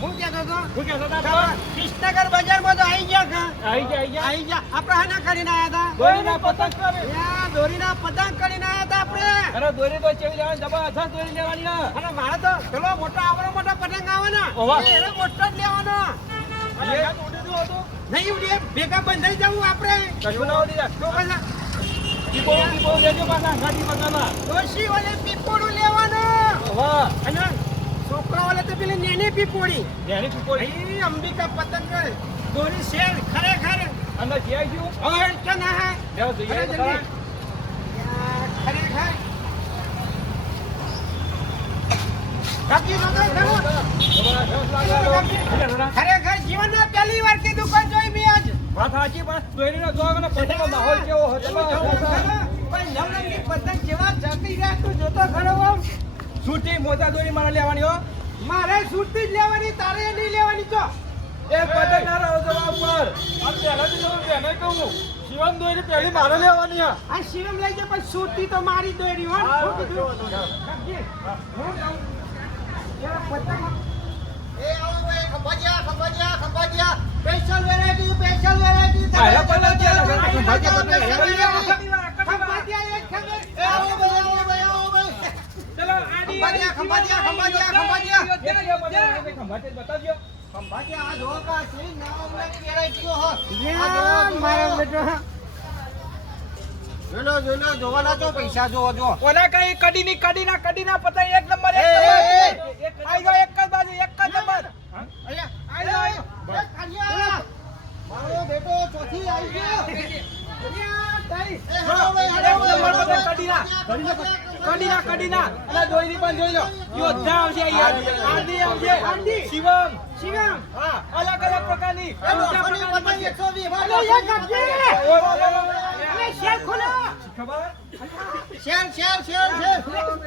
હું? કહેતો હતો? કહેતો હતા? બજારમાં તો આવી ગયા કા? ગયા આઈ ગયા. આવી ગયા. આપણે હાના કરીને આયા દોરીના પતંગ કરે. હતા યા દોરીના પતંગ કરીને આયા હતા આપણે. અરે દોરી તો ચેવી લેવાની? દોરી ને. અને મારે તો પેલો મોટો મોટો પતંગ આવવાના. એનો મોટો જ લેવાનો. અને યાદ હતું. નહીં ઉડીએ ભેગા બંધાઈ જવું આપણે. કશું ના ઉડી. તો પછી લેજો ગાડી લેવાનું. વાહ. અને છોકરા ઓલે તો પેલી નેની પીપોડી નેની. અહીં અંબિકા પતંગ દોરી શેર ખરેખર અંદર જે આવી ગયું, હવે કે ના હે? લેવા જોઈએ ખરેખર. જીવનમાં પહેલી વાર કીધું કોઈ જોઈ મેં આજ. વાત સાચી પણ દોરીનો જોગ અને પતંગનો માહોલ કેવો હતો. પણ નવરંગી પતંગ જેવા જતી રહ્યા તું જોતો ખરો આમ. છૂટી મોટા દોરી મારા લેવાની હો. મારે સુરતી જ લેવાની તારે નહીં લેવાની તો એક પતંગ ના રહો જવા ઉપર આ પહેલાથી તો હું તેને કહું શિવમ દોરી પહેલી મારે લેવાની હે. આ શિવમ લઈ જાય પણ સુરતી તો મારી દોરી હો હા, કીધું? જો, જો. પતંગ એ આવો ભાઈ Khambhajiya Khambhajiya Khambhajiya special variety special variety પહેલા પતંગ કે લગાડ્યા? ખંભાજીયા પતંગ ખંભાજીયા ખંભાજીયા એક ખબર એ આવો ભાઈ આવો ભાઈ આવો ભાઈ ચલો, ખંભાજીયા. આડી, આડી, ખંભાજીયા બતાવજો. ખંભાજીયા આ જો કા છે નવા નવી વેરાયટીઓ હો. આ જો મારા બેટો. જોલો જોલો જોવાના તો પૈસા જોવો જો. ઓલા કઈ કડીની કડીના કડીના પતા એક નંબર એક નંબર. આઈ જો એક જ બાજુ એક જ નંબર. આઈ જો. મારો બેટો ચોથી આવી ગયો. કડી ના કડી હાલો કડીના કડીના અને દોઈની પણ જોઈ લો યોદ્ધા આવશે અહીંયા આંધી આવશે આંધી. શિવમ શિવમ હા અલગ અલગ પ્રકારની ઊંચા પ્રકારની પતંગ છે. એકસો વીસ. અરે, ઓય, ઓય. એ, શેર ખોલો. ખબર શેર, શેર, શેર, શેર.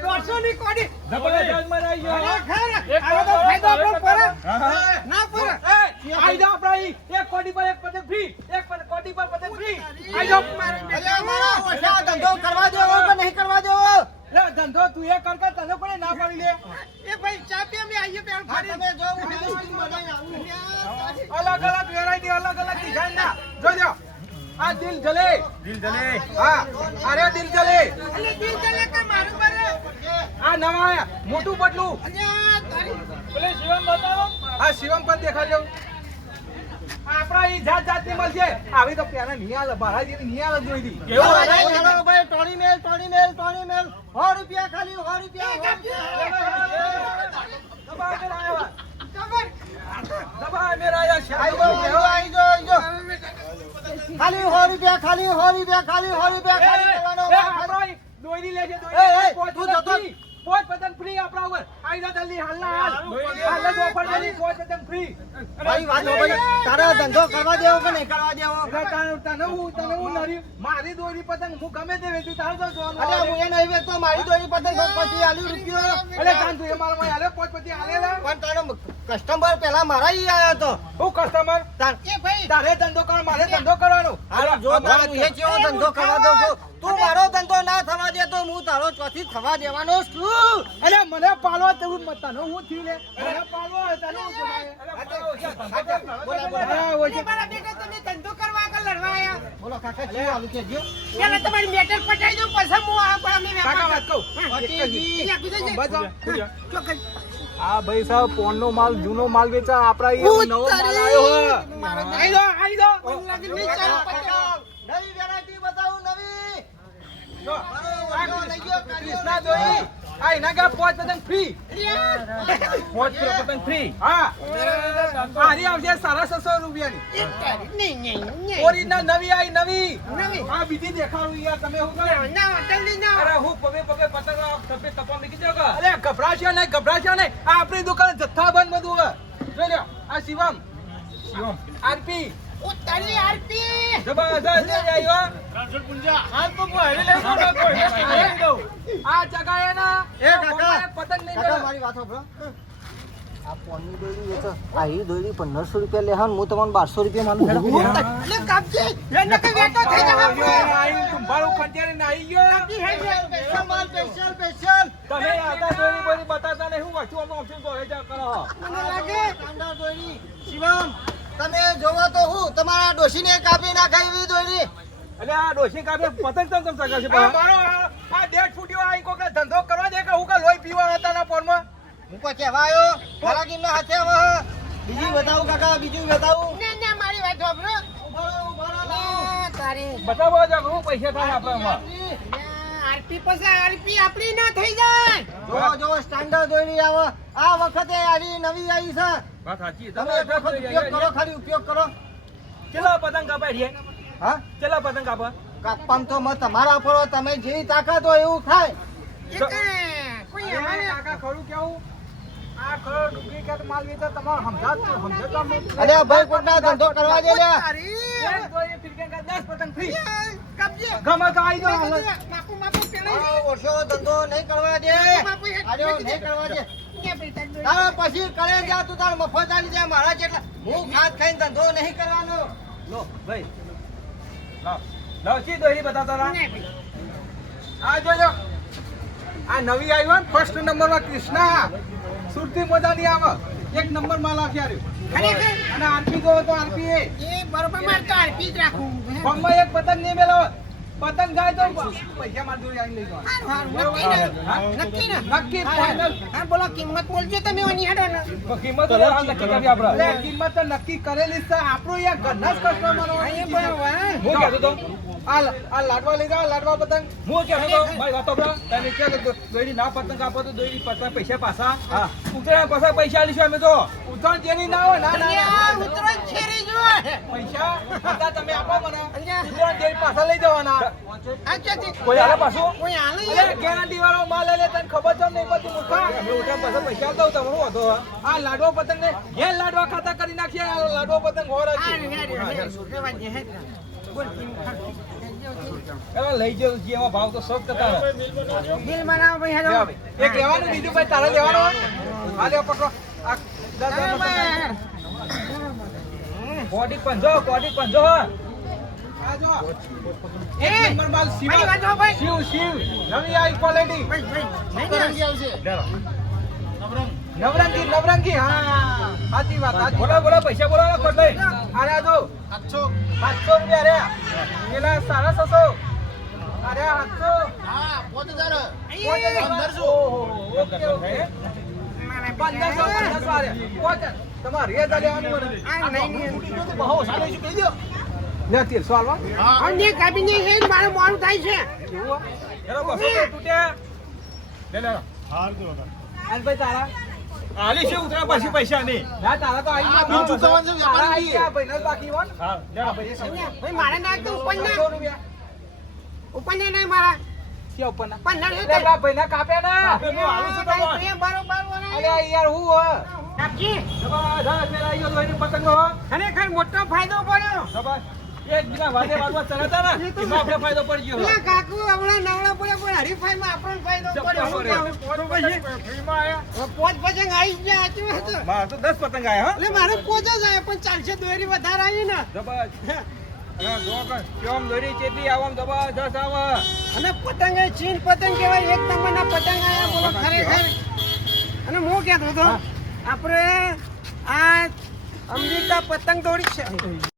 દોઢસોની કોડી. જબરજસ્ત મજા આવી ગયો ખરેખર. એક આવો તો ફાયદો આપણો પડે. હા, હા. ના પડે. એ, આઈ જાઓ આપણા અહીં. એક કોડી પર એક પતંગ ફ્રી એક પર- કોડી પર પતંગ ફ્રી આઈ જાઓ અરે, મારા ઓછા ધંધો કરવા દેવો કે નહીં કરવા દેવો? લે, એ કર કર તને કોને ના પાડી લે? એ ભાઈ, ચા પી અમે આવીએ પેલા ફરી. અલગ અલગ વેરાયટી અલગ અલગ ડિઝાઇન ના. જોજો આ દિલ જલે. દિલ જલે. હા અરે દિલ જલે. અલે, દિલ જલે કે મારું બરે. આ નવા આયા. મોટું બદલું. અલ્યા, તારી. પેલે શિવમ બતાવો આ શિવમ પણ દેખાડજો. આપણા ઈ જાત જાતની મળશે આવી તો પેલા નિયાલ બહારાજી નિયાલ જોઈ હેલો, હેલો, ભાઈ, ટોળી મેલ, ટોળી મેલ, ટોળી મેલ. સો રૂપિયા ખાલી, સો રૂપિયા, સો મેરા આયા આઈ જાઓ, આઈ જાઓ, આઈ જાઓ. ખાલી સો રૂપિયા ખાલી સો રૂપિયા ખાલી સો રૂપિયા ખાલી કરવાનો. એ, આપણા લેજે, એ. એ, પોંચ તું જતો. free. પતંગ free આપણા ઉપર. આઈ જા જલ્દી, હાલના હાલ. હાલ જ offer મળી, પતંગ free. ભાઈ વાત હો, ભાઈ. તારે ધંધો કરવા દેવો કે નહીં કરવા દેવો એટલે તને- તને હું- તને હું નરી? મારી દોરી પતંગ હું ગમે તે વેચું, તારું તો જોવાનું અરે હું એ નહીં વેચતો મારી દોરી પતંગ પછી આલી રૂપિયો. અલે, કાન તું એ મારા માં આલે પોચ પછી આલે પણ તારો કસ્ટમર પેલા મારા ઈ આયો તો. હું કસ્ટમર તાર એ ભાઈ. તારે ધંધો કર મારે ધંધો કરવાનો. હાલો જો તારે એ કેવો ધંધો કરવા દઉં છું. તું મારો ધંધો ના થવા દે તો હું તારો ચોથી થવા દેવાનો છું. અરે મને પાલવા તેવું મતાનો તને હું થયું લે. મને પાલવો તને હું આ ભાઈ સાહેબ પોન નો માલ જૂનો માલ વેચા આપડા નવો નવી ક્રિષ્ના જોઈ. આ એના ગયા પાંચ પતંગ ફ્રી પાંચ પતંગ ફ્રી હા. આની આવશે સાડા છસો રૂપિયાની. ઓરિજિનલ નવી આઈ નવી. નવી. આ બીજી દેખાડું યાર તમે હું કરો? ના, જલ્દી ના. અરે હું પગે પગે પતંગ આ સફેદ કપા મૂકી દો કે? અરે ગભરાશો નહીં ગભરાશો નહીં. આ આપણી દુકાન જથ્થાબંધ બધું હવે. જોઈ લો આ શિવમ. શિવમ. આરપી. ઓ, આરતી. જબરદસ્ત લઈ આવ્યો હાલ તો હું હેરી લઈ ગયો ને, કોઈ હેરી લઈ ગયો. આ જગાએ ના એ કાકા. પતંગ નહીં કાકા મારી વાત સાંભળો. કોની દોરી વેચો? આ ઈ દોરી પંદરસો રૂપિયા લે હા તમને બારસો રૂપિયા માનું. એટલે કાપજી. એને કઈ વેટો થઈ જવા આઈ કુંભારું ખંડિયાને નાહી ગયો. સ્પેશિયલ માલ, સ્પેશિયલ, સ્પેશિયલ. તમે આતા દોરી બોરી નહીં. હું વસ્તુ આમ ઓપ્શન તો હેજા કરો મને લાગે. સ્ટાન્ડર્ડ દોરી. શિવમ, તમે જોવો તો હું તમારા ડોશીને કાપી નાખાય એવી દોરી એટલે આ ડોશી કાપે પતંગ તો તમ સગા છે મારો આ ડેટ ફૂટ્યો આ કોકને ધંધો કરવા દે કે હું કા લોહી પીવા હતા ના ફોનમાં હું કોઈ કહેવાયો? આવ્યો મારા ગીરના હાથે હવે બીજી બતાવું કાકા બીજું બતાવું. ને ને મારી વાત સાંભળો. ઊભો રહો, ઊભો રહો, લાવો. લે, તારી. બતાવો જો હું પૈસા થાય આપણે આરપી પાસે આરપી આપણી ના થઈ જાય. જો જો સ્ટાન્ડર્ડ દોરી આવે. આ વખતે આરી નવી આવી છે. વાત સાચી તમે એક વખત ઉપયોગ કરો ખાલી ઉપયોગ કરો. ચેલા પતંગ કાપાય હા? ચેલા પતંગ કાપા? તો મત તમારા પર તમે જેવી તાકાત હોય એવું થાય. કોઈ અમારે કાકા ખરું કેવું આ ખરો ડુપ્લિકેટ માલ વેચો તમારે સમજાત સમજાતા અરે ભાઈ કોકના ધંધો કરવા દે લે પતંગ ફ્રી. ગમે તો આવી પેલા ઓછો ધંધો નહીં કરવા દે. અરે નહીં કરવા દે. તારે પછી કરે જા તું તાર મફત આલી જાય મારા જેટલા. હું ખાત ખાઈને ધંધો નહીં કરવાનો. લો ભાઈ. લાવ લાવ ચી દોરી બતા તારા આ જોજો. આ નવી આવ્યો હોય ફર્સ્ટ નંબરમાં કૃષ્ણા. સુરતી મજાની આવે. એક નંબરમાં લાખી આવ્યું અને આરપી ગયો તો આરપી એ. બરોબર મારે તો આરપી જ રાખું ફોર્મમાં એક પતંગ નહીં મેલો પતંગ જાય તો પૈસા માર જોડે આવીને લઈ જવાના. નક્કી ને. નક્કી ને. હા બોલો કિંમત બોલજો તમે ઓની હેડો ને કિંમત તો હાલ નક્કી કરી આપણે. કિંમત તો નક્કી કરેલી છે. આપણું યાર ઘરના જ કસ્ટમર હા, એ બરોબર હું કહેતો તો આ આ લાડવા લઈ લાડવા પતંગ હું વાતો તમે કે દોરી ના પતંગ આપો તો દોરી પતંગ પૈસા પાછા. હા. પાછા પૈસા આલીશું અમે તો. ઉતરાયણ જેની ના હોય ના ના, અહીંયા ના ઉતરો જ છેરી જો પૈસા હતા તમે આપો મને. અહીંયા. ઉતરાયણ પાછા લઈ જવાના. કોઈ આલે પાછું? કોઈ આલે ગેરંટી વાળો માલ લે તને ખબર તો નહીં પડતી અમે પાછા પૈસા તમે હતો આ લાડવા પતંગ ને ઘેર લાડવા ખાતા કરી નાખીએ આ લાડવા પતંગ હોર હારું, લઈ જજો જેવા ભાવ તો સબ કરતા. બિલ બનાવો ભાઈ હેલો એક લેવાનું બીજું ભાઈ તારે લેવાનો? હા લે પકડો આ. કોટી પંજો કોટી પંજો હો. શિવ. શિવ નવી આવી ક્વોલિટી? નવરંગી નવરંગી હા સાચી વાત સાચી. બોલા બોલો પૈસા બોલો ને ખોટ નહીં? અરે આ જો સાતસો. રૂપિયા રે. પેલા સાડા છસો. અરે સાતસો. પંદરસો ઓકે ઓકે. પંદરસો પંદરસો અરે પહોંચે તમારે રેટ લેવાનું મને. તૂટી બહુ સારું છે કહી દો. લે તેરસો હાલવા અન્ય કાપીને છે ને મારું મોડું થાય છે. હો? એનો બસો તો તૂટ્યા. લે લે હાલ ભાઈ તારા. આલી છે ઉતરા પછી પૈસા નહીં. ના તારા તો આવી ગયા ચૂકવવાનું છે, તારા આવી ગયા ભાઈ બાકી હોન હા લે ભાઈ. ભાઈ મારે ના તો ઉપર ના. ઉપર નહીં મારા. યાર હું હો હો ખરેખર મોટો ફાયદો પડ્યો કાકુ આયા. મારે તો પતંગ મારે પણ ચાલશે દોરી વધારે આવી ને. અને પતંગ ચીન પતંગ કહેવાય એક નંબરના પતંગ આયા બોલો ખરેખર. અને હું કહેતો હતો આપણે આ અમૃતા પતંગ દોડી છે.